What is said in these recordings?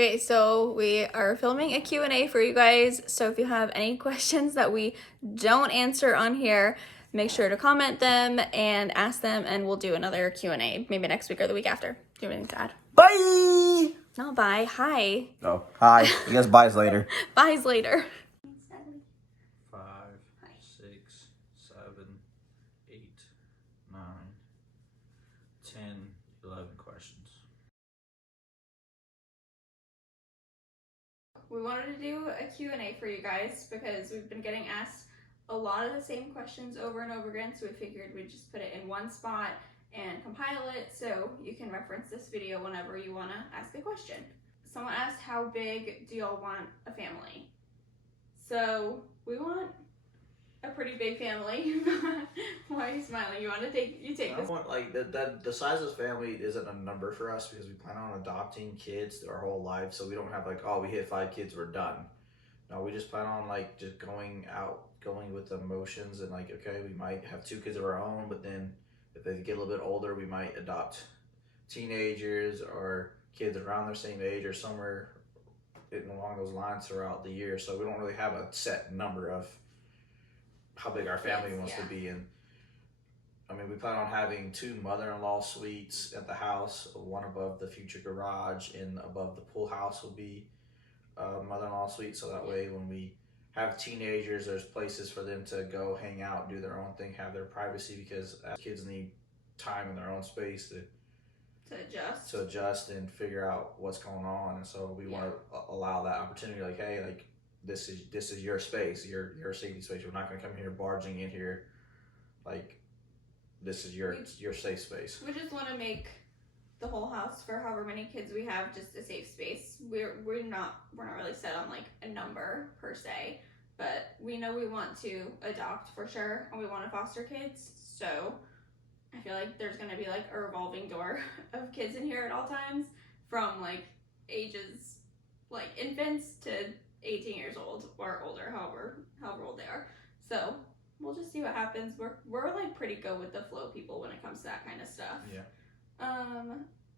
Okay, so we are filming a Q&A for you guys. So if you have any questions that we don't answer on here, make sure to comment them and ask them, and we'll do another Q&A maybe next week or the week after. Do you have anything to add? Bye! No, bye. Hi. Oh, hi. You guys buys later. Byes later. 5, 6, 7, 8, 9, 10, 11 questions. We wanted to do a Q&A for you guys because we've been getting asked a lot of the same questions over and over again, so we figured we'd just put it in one spot and compile it so you can reference this video whenever you want to ask a question. Someone asked, how big do y'all want a family? So we want a pretty big family. Why are you smiling? You take I this? want, like, the size of this family isn't a number for us because we plan on adopting kids our whole life, so we don't have like, oh, we hit 5 kids, we're done. No, we just plan on like just going with the emotions, and like, okay, we might have 2 kids of our own, but then if they get a little bit older, we might adopt teenagers or kids around their same age or somewhere along those lines throughout the year. So we don't really have a set number of how big our family wants to be. And I mean, we plan on having 2 mother-in-law suites at the house, one above the future garage, and above the pool house will be a mother-in-law suite. So that way when we have teenagers, there's places for them to go hang out, do their own thing, have their privacy, because kids need time in their own space to adjust and figure out what's going on. And so we want to allow that opportunity, like, hey, like, this is your space, your safety space. We're not going to come here barging in here. Like, this is your safe space. We just want to make the whole house, for however many kids we have, just a safe space. We're not really set on like a number per se, but we know we want to adopt for sure, and we want to foster kids. So I feel like there's going to be like a revolving door of kids in here at all times, from like ages like infants to 18 years old or older, however old they are. So we'll just see what happens. We're like pretty go with the flow people when it comes to that kind of stuff. Yeah.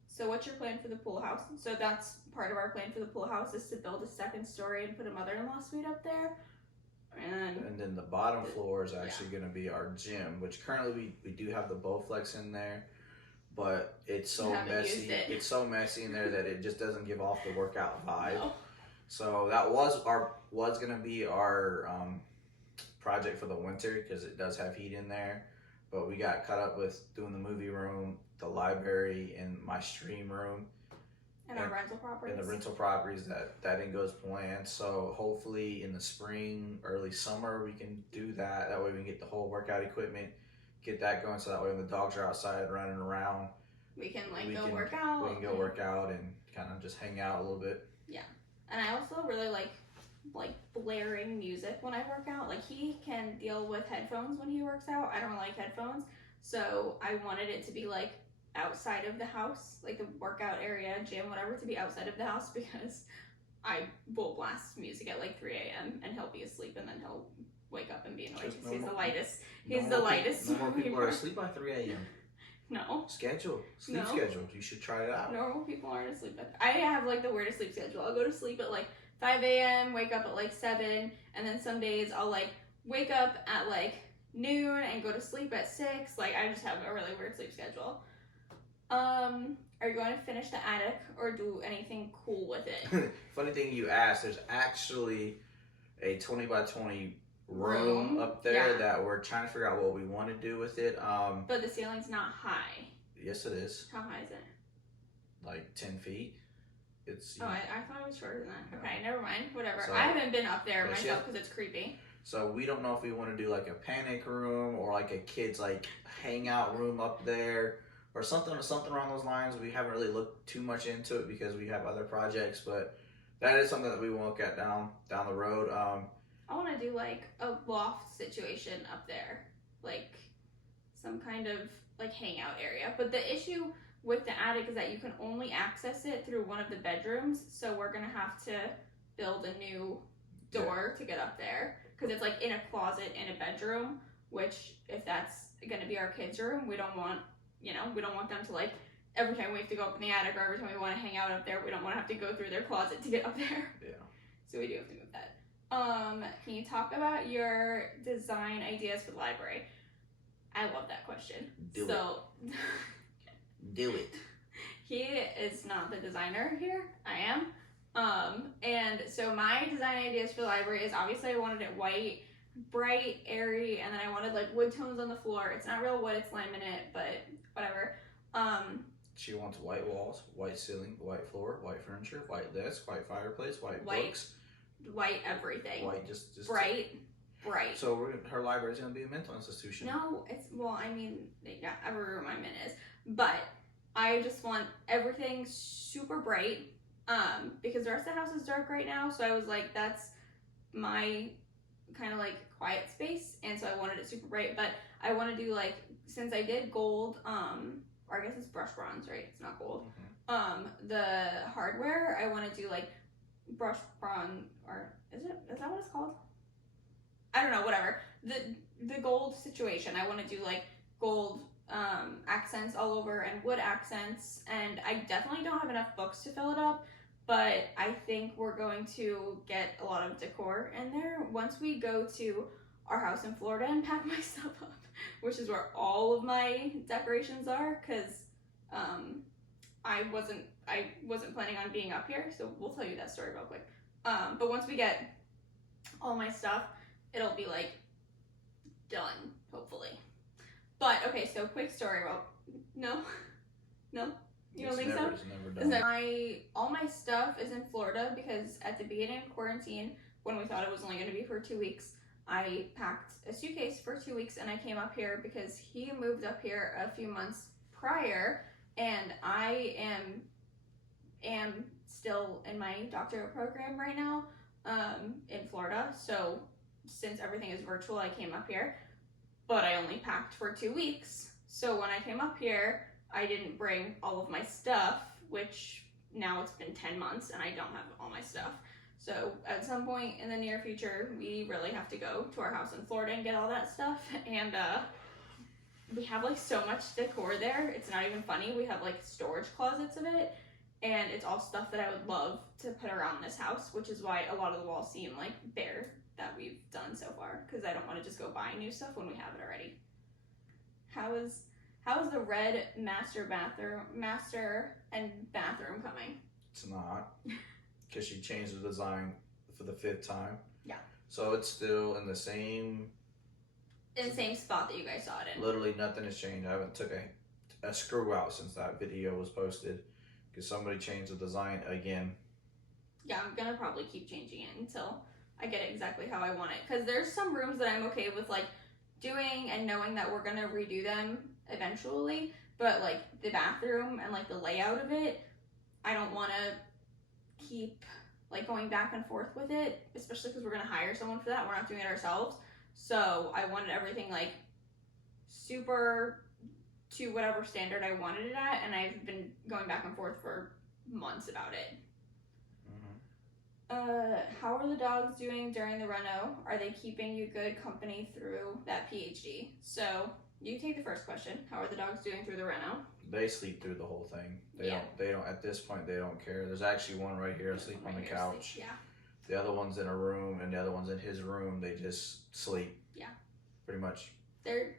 So what's your plan for the pool house? So that's part of our plan for the pool house, is to build a 2nd story and put a mother-in-law suite up there. And then the bottom floor is actually going to be our gym, which currently we do have the Bowflex in there, but it's so messy. It's so messy in there that it just doesn't give off the workout vibe. No. So that was going to be our project for the winter, because it does have heat in there, but we got caught up with doing the movie room, the library, and my stream room. And our rental properties. And the rental properties, that didn't go as planned. So hopefully in the spring, early summer, we can do that. That way we can get the whole workout equipment, get that going. So that way when the dogs are outside running around, we can go work out. We can go work out and kind of just hang out a little bit. Yeah. And I also really like blaring music when I work out. Like, he can deal with headphones when he works out. I don't like headphones. So I wanted it to be like outside of the house, like the workout area, gym, whatever, to be outside of the house, because I will blast music at like 3 a.m. and he'll be asleep, and then he'll wake up and be annoyed because he's the lightest. He's the lightest. No more people are asleep by 3 a.m. No. Sleep schedule. You should try it out. Normal people aren't asleep. I have like the weirdest sleep schedule. I'll go to sleep at like 5 a.m., wake up at like 7, and then some days I'll like wake up at like noon and go to sleep at 6. Like, I just have a really weird sleep schedule. Are you going to finish the attic or do anything cool with it? Funny thing you asked, there's actually a 20 by 20 room up there that we're trying to figure out what we want to do with it. But the ceiling's not high. Yes, it is. How high is it? Like 10 feet. It's. I thought it was shorter than that. Okay, never mind. Whatever. So, I haven't been up there myself because it's creepy. So we don't know if we want to do like a panic room or like a kids like hangout room up there, or something along those lines. We haven't really looked too much into it because we have other projects, but that is something that we will look at down the road. I want to do like a loft situation up there, like some kind of like hangout area. But the issue with the attic is that you can only access it through one of the bedrooms, so we're gonna have to build a new door to get up there, because it's like in a closet in a bedroom, which if that's gonna be our kids' room, we don't want them to like every time we have to go up in the attic, or every time we want to hang out up there, we don't want to have to go through their closet to get up there. Yeah. So we do have to move that. Can you talk about your design ideas for the library? I love that question. Do it. He is not the designer here. I am. And so my design ideas for the library is obviously I wanted it white, bright, airy, and then I wanted like wood tones on the floor. It's not real wood, it's laminate, but whatever. She wants white walls, white ceiling, white floor, white furniture, white desk, white fireplace, white books, white everything. white just bright. So her library is going to be a mental institution. No, yeah, every room I'm in is, but I just want everything super bright. Because the rest of the house is dark right now, so I was like, that's my kind of like quiet space, and so I wanted it super bright. But I want to do like, since I did gold, or I guess it's brush bronze, right? It's not gold. The hardware, I want to do like brush bronze, or is that what it's called? I don't know, whatever. The gold situation, I want to do like gold accents all over and wood accents, and I definitely don't have enough books to fill it up, but I think we're going to get a lot of decor in there once we go to our house in Florida and pack my stuff up, which is where all of my decorations are, because I wasn't planning on being up here, so we'll tell you that story real quick. But once we get all my stuff, it'll be like done, hopefully. But okay, so quick story about no, you don't think so? It's never done. All my stuff is in Florida because at the beginning of quarantine, when we thought it was only going to be for 2 weeks, I packed a suitcase for 2 weeks and I came up here because he moved up here a few months prior, and I am still in my doctorate program right now in Florida. So since everything is virtual, I came up here, but I only packed for 2 weeks. So when I came up here, I didn't bring all of my stuff, which now it's been 10 months and I don't have all my stuff. So at some point in the near future, we really have to go to our house in Florida and get all that stuff. And we have like so much decor there. It's not even funny. We have like storage closets of it, and it's all stuff that I would love to put around this house, which is why a lot of the walls seem like bare that we've done so far, because I don't want to just go buy new stuff when we have it already. How is the red master and bathroom coming? It's not, because she changed the design for the 5th time. Yeah. So it's still in the same spot that you guys saw it in. Literally nothing has changed. I haven't took a screw out since that video was posted, because somebody changed the design again. Yeah, I'm gonna probably keep changing it until I get it exactly how I want it, because there's some rooms that I'm okay with like doing and knowing that we're gonna redo them eventually, but like the bathroom and like the layout of it, I don't want to keep like going back and forth with it, especially because we're gonna hire someone for that. We're not doing it ourselves, so I wanted everything like super to whatever standard I wanted it at, and I've been going back and forth for months about it. How are the dogs doing during the reno? Are they keeping you good company through that PhD? So you take the first question. How are the dogs doing through the reno? They sleep through the whole thing. They don't at this point, they don't care. There's actually one right here asleep on the couch. Yeah. The other one's in a room, and the other one's in his room. They just sleep. Yeah. Pretty much. They're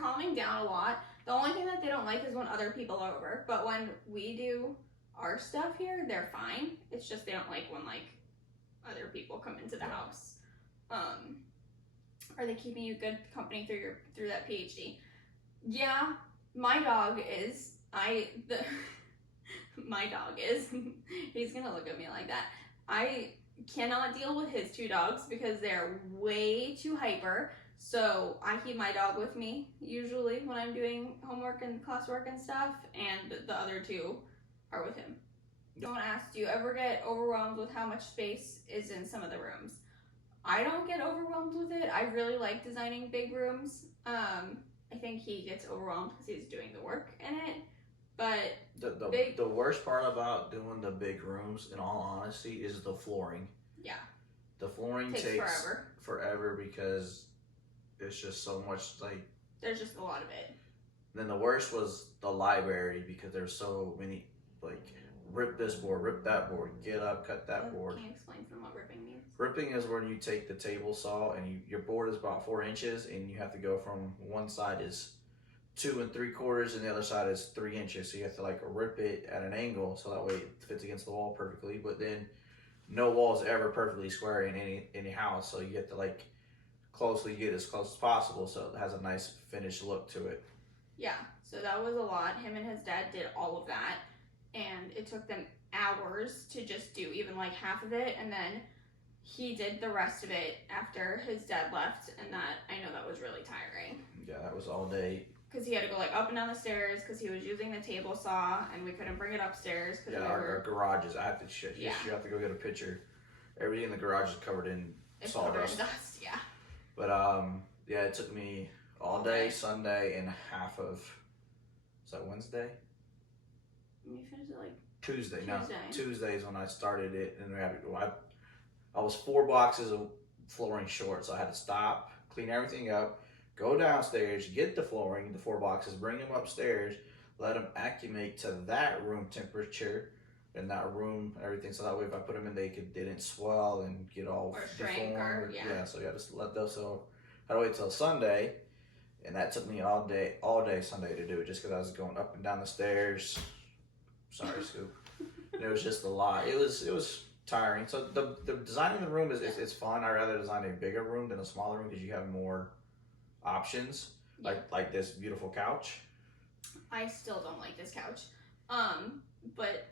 calming down a lot. The only thing that they don't like is when other people are over. But when we do our stuff here, they're fine. It's just they don't like when like other people come into the house. Are they keeping you good company through that PhD? Yeah, my dog is. My dog is. He's gonna look at me like that. I cannot deal with his 2 dogs because they're way too hyper. So I keep my dog with me usually when I'm doing homework and classwork and stuff, and the other 2 are with him. Someone asked, do you ever get overwhelmed with how much space is in some of the rooms? I don't get overwhelmed with it. I really like designing big rooms. I think he gets overwhelmed because he's doing the work in it. But the worst part about doing the big rooms, in all honesty, is the flooring. Yeah. The flooring takes forever because it's just so much like. There's just a lot of it. Then the worst was the library because there's so many, like, rip this board, rip that board, get up, cut that board. Can you explain to them what ripping means? Ripping is when you take the table saw and your board is about 4 inches and you have to go from one side is 2 3/4 and the other side is 3 inches. So you have to like rip it at an angle so that way it fits against the wall perfectly. But then no wall is ever perfectly square in any house, so you have to like closely get as close as possible so it has a nice finished look to it. Yeah, so that was a lot. Him and his dad did all of that, and it took them hours to just do even like half of it, and then he did the rest of it after his dad left, and that, I know that was really tiring. Yeah, that was all day. Because he had to go like up and down the stairs because he was using the table saw, and we couldn't bring it upstairs. Cause Yeah, our garages, I have to, you have to go get a picture. Everything in the garage is covered in sawdust. Dust, yeah. But yeah, it took me all day Sunday and half of, is that Wednesday? You finished it like Tuesday. Tuesday. No, Tuesdays when I started it, and we had I was 4 boxes of flooring short, so I had to stop, clean everything up, go downstairs, get the flooring, the 4 boxes, bring them upstairs, let them acclimate to that room temperature in that room, everything, so that way if I put them in, they didn't swell and get all deformed. Yeah, so you got to let those. So I had to wait till Sunday, and that took me all day Sunday to do it, just because I was going up and down the stairs. Sorry, Scoop. And it was just a lot. It was tiring. So the designing the room it's fun. I rather design a bigger room than a smaller room because you have more options. Like this beautiful couch. I still don't like this couch. But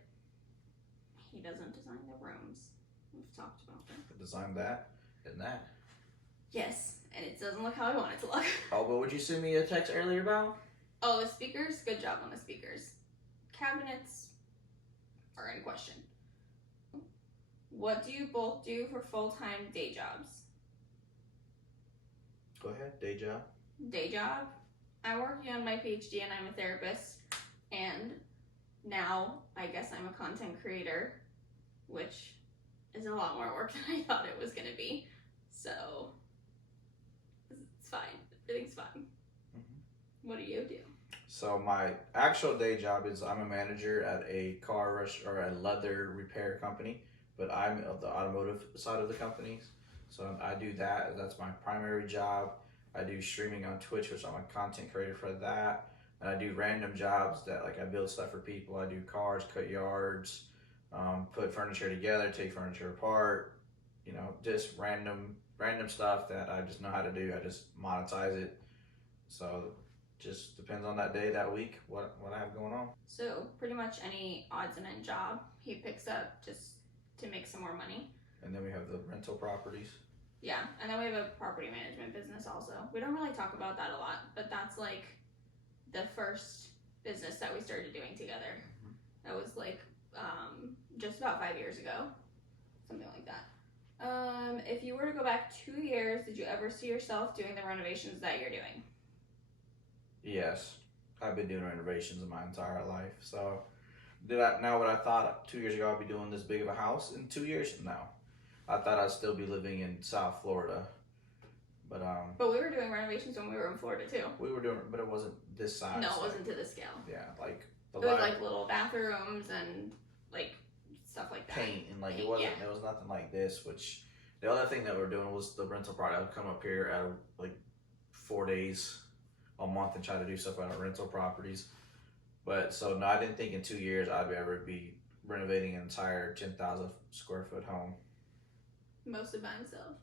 he doesn't design the rooms. We've talked about that. Design that and that. Yes, and it doesn't look how I want it to look. Oh, but would you send me a text earlier about? Oh, the speakers? Good job on the speakers. Cabinets are in question. What do you both do for full-time day jobs? Go ahead, day job. Day job? I'm working on my PhD and I'm a therapist, and now I guess I'm a content creator, which is a lot more work than I thought it was going to be. So it's fine. Everything's fine. Mm-hmm. What do you do? So my actual day job is I'm a manager at a car or a leather repair company, but I'm of the automotive side of the company. So I do that. That's my primary job. I do streaming on Twitch, which I'm a content creator for that. And I do random jobs that like I build stuff for people. I do cars, cut yards, put furniture together, take furniture apart, just random stuff that I just know how to do. I just monetize it. So just depends on that day, that week, what I have going on. So pretty much any odds and end job he picks up just to make some more money. And then we have the rental properties. Yeah, and then we have a property management business also. We don't really talk about that a lot, but that's like the first business that we started doing together. Mm-hmm. That was like just about 5 years ago, something like that. If you were to go back 2 years, did you ever see yourself doing the renovations that you're doing? Yes, I've been doing renovations in my entire life. So would I thought 2 years ago I'd be doing this big of a house in 2 years? No. I thought I'd still be living in South Florida. But we were doing renovations when we were in Florida too. We were doing, but it wasn't this size. No, it wasn't to this scale. Yeah, like it was like little bathrooms and like stuff like that. Paint and like it wasn't. Yeah. It was nothing like this. Which the other thing that we were doing was the rental product. I would come up here at like 4 days a month and try to do stuff on our rental properties. But so no, I didn't think in 2 years I'd ever be renovating an entire 10,000 square foot home. Most of by himself.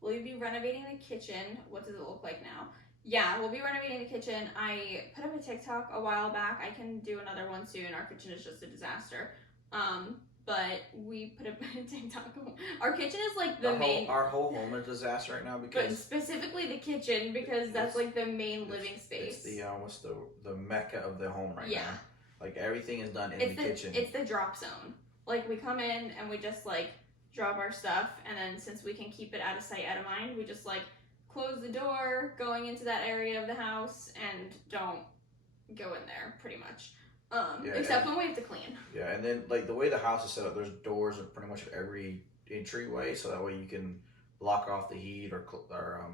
Will you be renovating the kitchen? What does it look like now? Yeah, we'll be renovating the kitchen. I put up a TikTok a while back. I can do another one soon. Our kitchen is just a disaster. But we put up a TikTok. Our kitchen is like our whole home is a disaster right now because. But specifically the kitchen because that's like the main living space. It's the what's the mecca of the home right now. Like everything is done in the kitchen. It's the drop zone. Like we come in and we just like drop our stuff, and then since we can keep it out of sight, out of mind, we just like close the door going into that area of the house and don't go in there pretty much. Except when we have to clean. Yeah, and then like the way the house is set up, there's doors at pretty much every entryway, so that way you can block off the heat or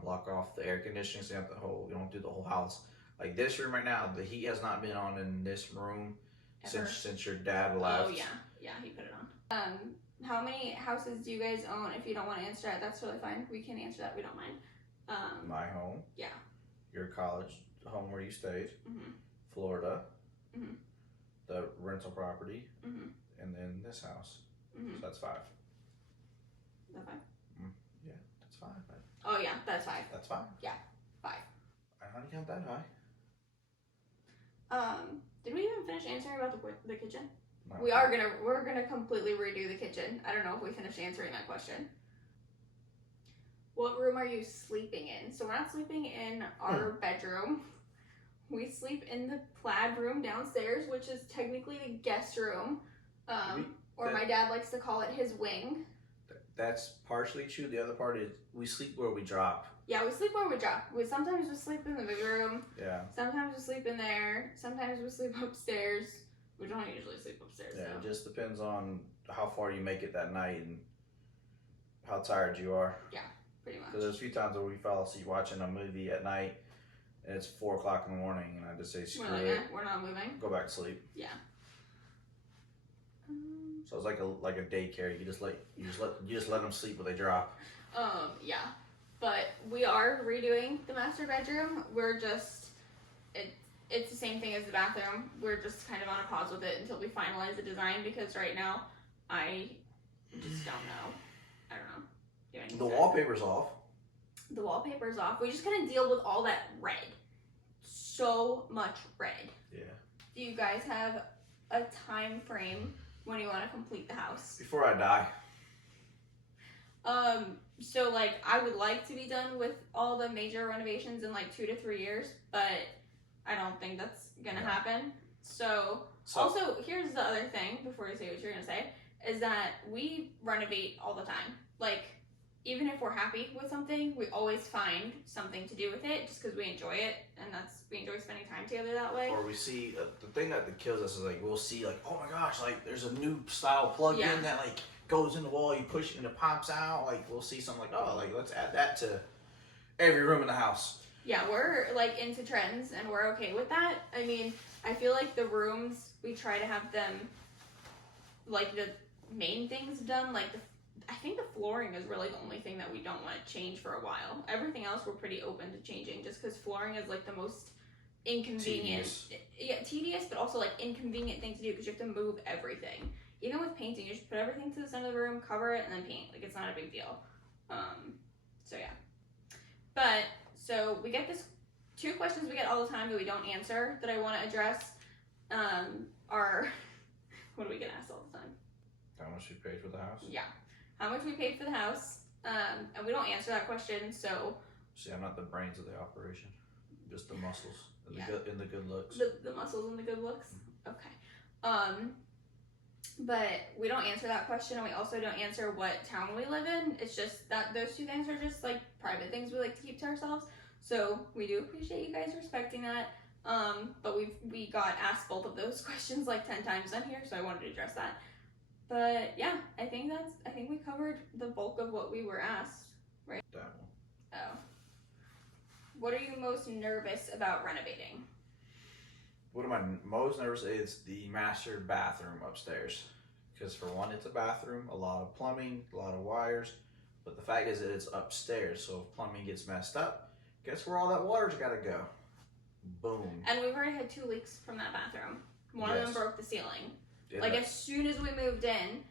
block off the air conditioning. So you don't do the whole house Like this room right now, the heat has not been on in this room Ever. since your dad left. Oh yeah, he put it on. How many houses do you guys own? If you don't want to answer that, that's really fine. We can answer that. We don't mind. My home. Yeah. Your college home where you stayed. Mm-hmm. Florida. Mm-hmm. The rental property. Mm-hmm. And then this house. Mm-hmm. So that's 5. Is that 5? Yeah, that's 5. Right? Oh yeah, that's 5. That's 5. Yeah, 5. How do you count that high? Did we even finish answering about the kitchen? No. We're gonna completely redo the kitchen. I don't know if we finished answering that question. What room are you sleeping in? So we're not sleeping in our bedroom. We sleep in the plaid room downstairs, which is technically the guest room. Or my dad likes to call it his wing. That's partially true. The other part is we sleep where we drop. Yeah, we sleep where we drop. Sometimes we sleep in the big room. Yeah. Sometimes we sleep in there. Sometimes we sleep upstairs. We don't usually sleep upstairs. Yeah, though. it just depends on how far you make it that night and how tired you are. Yeah, pretty much. Because there's a few times where we fell asleep watching a movie at night and it's 4 o'clock in the morning and I just say screw it. We're not moving. Go back to sleep. Yeah. So it's like a daycare. You just let them sleep when they drop. Yeah. But we are redoing the master bedroom. We're just it's the same thing as the bathroom. We're just kind of on a pause with it until we finalize the design because right now I just don't know. I don't know. The wallpaper's off. The wallpaper's off. We just gotta deal with all that red. So much red. Yeah. Do you guys have a time frame when you want to complete the house? Before I die. So like I would like to be done with all the major renovations in like 2 to 3 years, but I don't think that's gonna happen. So also here's the other thing before you say what you're gonna say is that we renovate all the time. Like even if we're happy with something, we always find something to do with it just because we enjoy it, and we enjoy spending time together that way. Or we see the thing that kills us is like we'll see like, oh my gosh, like there's a new style plug-in that like goes in the wall, you push it and it pops out. Like we'll see something like, oh, like let's add that to every room in the house. Yeah, we're like into trends and we're okay with that. I mean, I feel like the rooms we try to have them like the main things done. Like I think the flooring is really the only thing that we don't want to change for a while. Everything else we're pretty open to changing, just because flooring is like the most inconvenient. Tedious, but also like inconvenient thing to do because you have to move everything. Even with painting, you just put everything to the center of the room, cover it, and then paint. Like it's not a big deal. So yeah. But so we get this 2 questions we get all the time that we don't answer that I want to address. Are what do we get asked all the time? How much you paid for the house? Yeah. How much we paid for the house, and we don't answer that question, so... See, I'm not the brains of the operation, just the muscles and the good looks. The muscles and the good looks? Okay. But we don't answer that question, and we also don't answer what town we live in. It's just that those 2 things are just, like, private things we like to keep to ourselves, so we do appreciate you guys respecting that. But we got asked both of those questions, like, 10 times on here, so I wanted to address that. But yeah, I think we covered the bulk of what we were asked, right? That one. Oh. What are you most nervous about renovating? What am I most nervous is the master bathroom upstairs. Because for one, it's a bathroom, a lot of plumbing, a lot of wires. But the fact is that it's upstairs, so if plumbing gets messed up, guess where all that water's gotta go? Boom. And we've already had 2 leaks from that bathroom. One of them broke the ceiling. Like as soon as we moved in,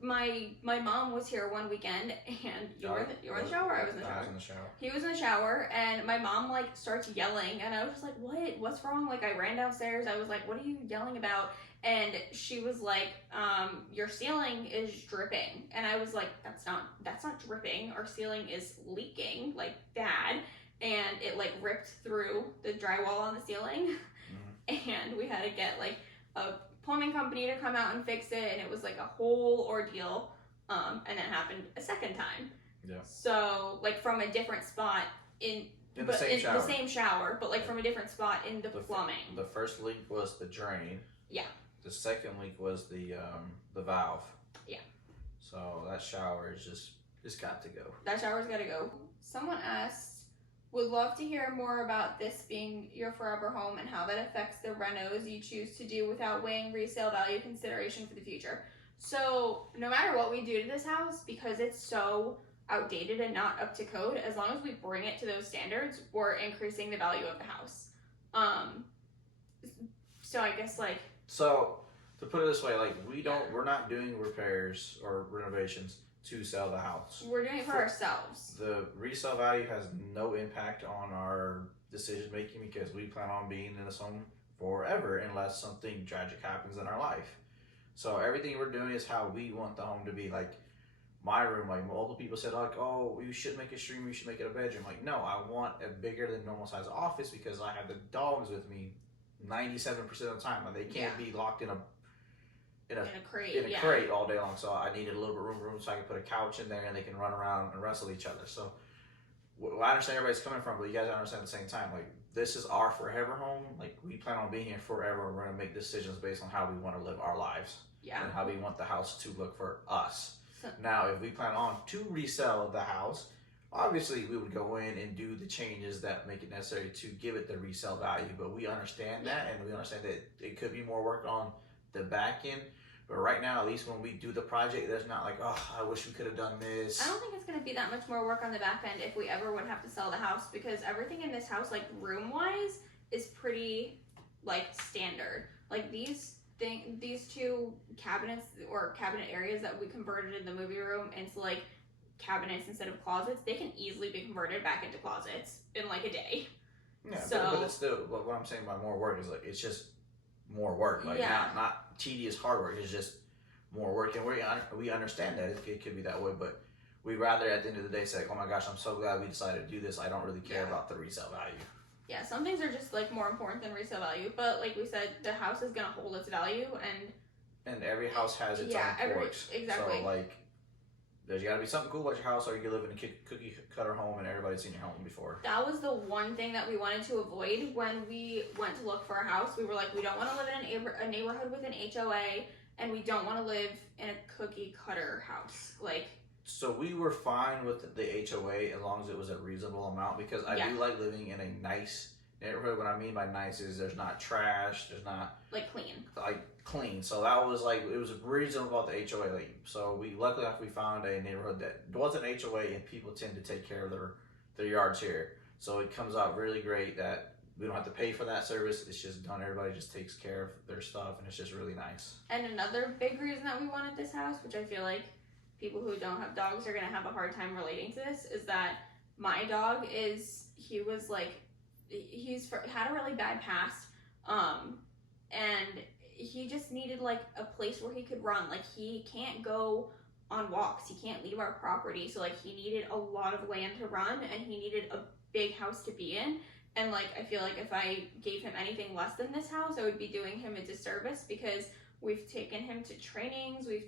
my mom was here one weekend, and you were in the shower. I was in the shower. I was in the shower. He was in the shower, and my mom like starts yelling, and I was just like, "What? What's wrong?" Like I ran downstairs. I was like, "What are you yelling about?" And she was like, "Your ceiling is dripping," and I was like, "That's not dripping. Our ceiling is leaking like bad." And it like ripped through the drywall on the ceiling, and we had to get like a plumbing company to come out and fix it, and it was like a whole ordeal, and it happened a second time. Yeah. So like from a different spot in the same shower, but like from a different spot in the plumbing. The first leak was the drain. Yeah. The second leak was the valve. Yeah. So that shower is just got to go. That shower's got to go. Someone asked, Would love to hear more about this being your forever home and how that affects the renos you choose to do without weighing resale value consideration for the future. So no matter what we do to this house, because it's so outdated and not up to code, as long as we bring it to those standards, we're increasing the value of the house. So I guess like, So to put it this way, like we're not doing repairs or renovations to sell the house. we're doing it for ourselves. The resale value has no impact on our decision making because we plan on being in this home forever unless something tragic happens in our life. So everything we're doing is how we want the home to be. Like my room, like multiple people said, like, oh, you should make a stream, you should make it a bedroom. Like, no, I want a bigger than normal size office because I have the dogs with me 97% of the time. Like, they can't be locked in a crate all day long. So I needed a little bit of room so I can put a couch in there and they can run around and wrestle each other. So I understand everybody's coming from, but you guys understand at the same time, like this is our forever home. Like we plan on being here forever. And we're gonna make decisions based on how we want to live our lives and how we want the house to look for us. Now, if we plan on to resell the house, obviously we would go in and do the changes that make it necessary to give it the resale value. But we understand that, and we understand that it could be more work on the back end. But right now, at least when we do the project, there's not like, oh, I wish we could have done this. I don't think it's going to be that much more work on the back end if we ever would have to sell the house, because everything in this house, like room-wise, is pretty, like, standard. Like, these two cabinets or cabinet areas that we converted in the movie room into, like, cabinets instead of closets, they can easily be converted back into closets in, like, a day. Yeah, but it's still, what I'm saying by more work is, like, it's just more work. Like, not tedious hard work. It's just more work, and we understand that it could be that way, but we'd rather at the end of the day say, oh my gosh, I'm so glad we decided to do this. I don't really care about the resale value. Yeah, some things are just like more important than resale value, but like we said, the house is gonna hold its value, and every house has its own quirks. Exactly. So like, there's gotta be something cool about your house, or you live in a cookie cutter home and everybody's seen your home before. That was the one thing that we wanted to avoid when we went to look for a house. We were like, we don't want to live in a neighborhood with an HOA, and we don't want to live in a cookie cutter house. Like, so we were fine with the HOA as long as it was a reasonable amount, because I do like living in a nice neighborhood. What I mean by nice is there's not trash, there's not like clean. So that was like, it was reasonable about the HOA. Like, so we luckily we found a neighborhood that wasn't HOA, and people tend to take care of their yards here. So it comes out really great that we don't have to pay for that service. It's just done. Everybody just takes care of their stuff, and it's just really nice. And another big reason that we wanted this house, which I feel like people who don't have dogs are gonna have a hard time relating to this, is that my dog had a really bad past, and he just needed like a place where he could run. Like, he can't go on walks, he can't leave our property, so like he needed a lot of land to run, and he needed a big house to be in. And like, I feel like if I gave him anything less than this house, I would be doing him a disservice, because we've taken him to trainings, we've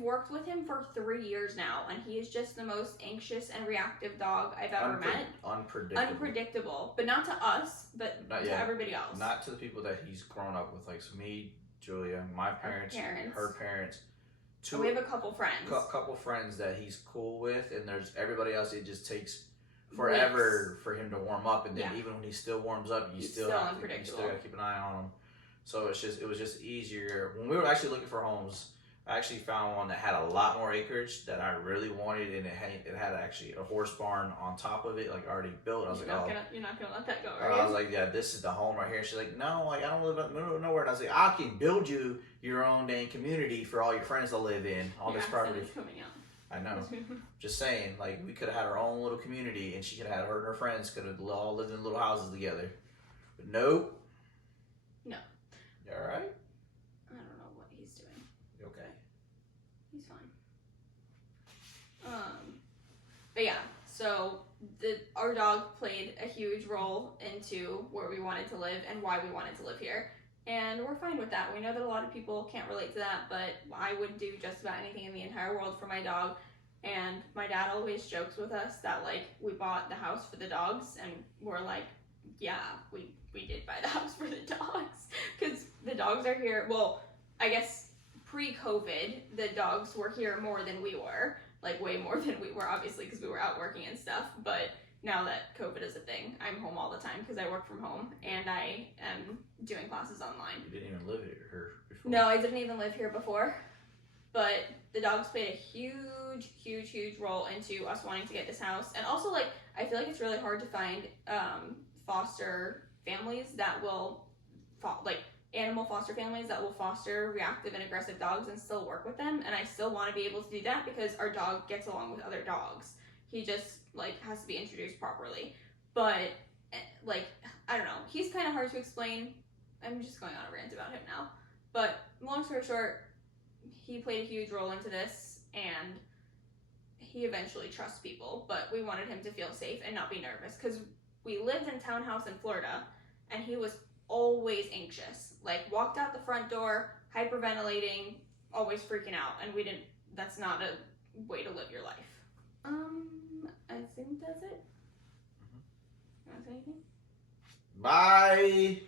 worked with him for 3 years now, and he is just the most anxious and reactive dog I've ever met. Unpredictable. But not to us, but to everybody else. Not to the people that he's grown up with. Like, so me, Julia, my parents, her parents. We have a couple friends. Couple friends that he's cool with, and there's everybody else. It just takes forever for him to warm up, and then even when he still warms up, you still gotta keep an eye on him. So it was just easier when we were actually looking for homes. I actually found one that had a lot more acreage that I really wanted, and it had actually a horse barn on top of it, like already built. I was you're not gonna let that go, right? I was like, yeah, this is the home right here. She's like, no, like I don't live in the middle of nowhere. And I was like, I can build you your own dang community for all your friends to live in on this property. Coming out. I know. Just saying, like, we could have had our own little community, and she could have had her and her friends could have all lived in little houses together. But nope. No. You all right? I don't know what he's doing. You okay? He's fine. But yeah, so our dog played a huge role into where we wanted to live and why we wanted to live here. And we're fine with that. We know that a lot of people can't relate to that, but I would do just about anything in the entire world for my dog. And my dad always jokes with us that, like, we bought the house for the dogs, and we're like, yeah, we did buy the house for the dogs. Because the dogs are here, well, I guess pre-COVID, the dogs were here more than we were. Like, way more than we were, obviously, because we were out working and stuff. But now that COVID is a thing. I'm home all the time because I work from home and I am doing classes online. You didn't even live here before. No, I didn't even live here before. But the dogs played a huge role into us wanting to get this house. And also, like, I feel like it's really hard to find foster families that will, animal foster families that will foster reactive and aggressive dogs and still work with them. And I still want to be able to do that because our dog gets along with other dogs. He just, like, has to be introduced properly. But, like, I don't know. He's kind of hard to explain. I'm just going on a rant about him now. But long story short, he played a huge role into this, and he eventually trusts people, but we wanted him to feel safe and not be nervous, because we lived in townhouse in Florida, and he was always anxious. Like, walked out the front door, hyperventilating, always freaking out, and that's not a way to live your life. I think that's it. You want to say anything? Bye!